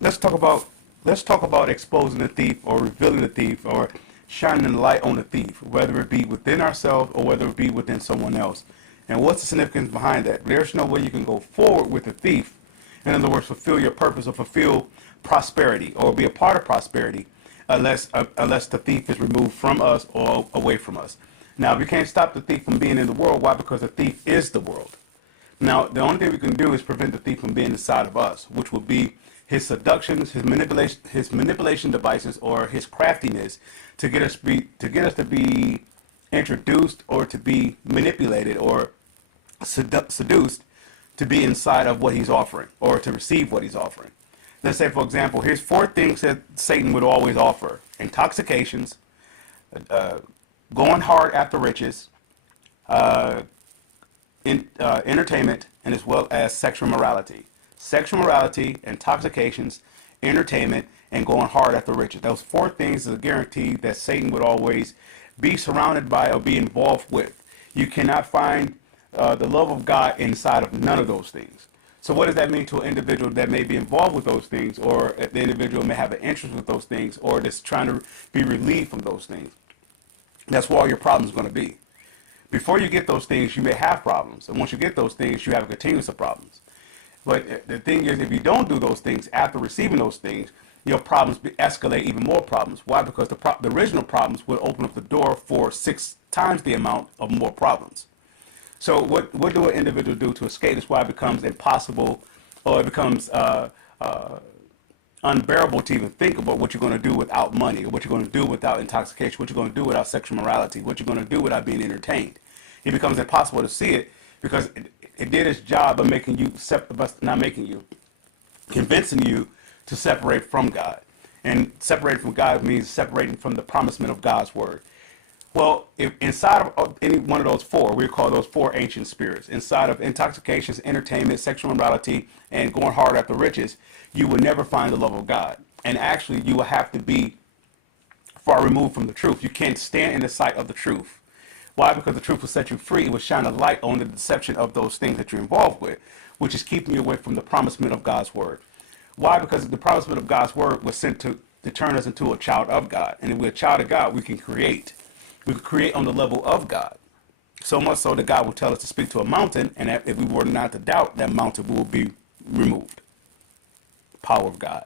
let's talk about let's talk about exposing the thief or revealing the thief or shining the light on the thief, whether it be within ourselves or whether it be within someone else. And what's the significance behind that? There's no way you can go forward with the thief. In other words, fulfill your purpose or fulfill prosperity or be a part of prosperity unless the thief is removed from us or away from us. Now, we can't stop the thief from being in the world. Why? Because the thief is the world. Now, the only thing we can do is prevent the thief from being inside of us, which would be his seductions, his manipulation devices, or his craftiness to get us to be introduced or to be manipulated or seduced to be inside of what he's offering or to receive what he's offering. Let's say, for example, here's four things that Satan would always offer: intoxications, uh, going hard after riches, uh, entertainment, and as well as sexual morality. Sexual morality, intoxications, entertainment, and going hard after riches. Those four things is a guarantee that Satan would always be surrounded by or be involved with. You cannot find the love of God inside of none of those things. So what does that mean to an individual that may be involved with those things, or the individual may have an interest with those things, or just trying to be relieved from those things? That's where all your problems are going to be. Before you get those things, you may have problems. And once you get those things, you have a continuous of problems. But the thing is, if you don't do those things after receiving those things, your problems escalate even more problems. Why? Because the original problems will open up the door for 6 times the amount of more problems. So what do an individual do to escape? That's why it becomes impossible, or it becomes unbearable to even think about what you're going to do without money, or what you're going to do without intoxication, what you're going to do without sexual morality, what you're going to do without being entertained. It becomes impossible to see it because it did its job of making you, not making you, convincing you to separate from God. And separating from God means separating from the promisement of God's word. Well, if inside of any one of those four, we call those four ancient spirits. Inside of intoxications, entertainment, sexual immorality, and going hard after riches, you will never find the love of God. And actually, you will have to be far removed from the truth. You can't stand in the sight of the truth. Why? Because the truth will set you free. It will shine a light on the deception of those things that you're involved with, which is keeping you away from the promisement of God's word. Why? Because the promisement of God's word was sent to turn us into a child of God. And if we're a child of God, we can create. We can create on the level of God. So much so that God will tell us to speak to a mountain, and if we were not to doubt, that mountain will be removed. Power of God.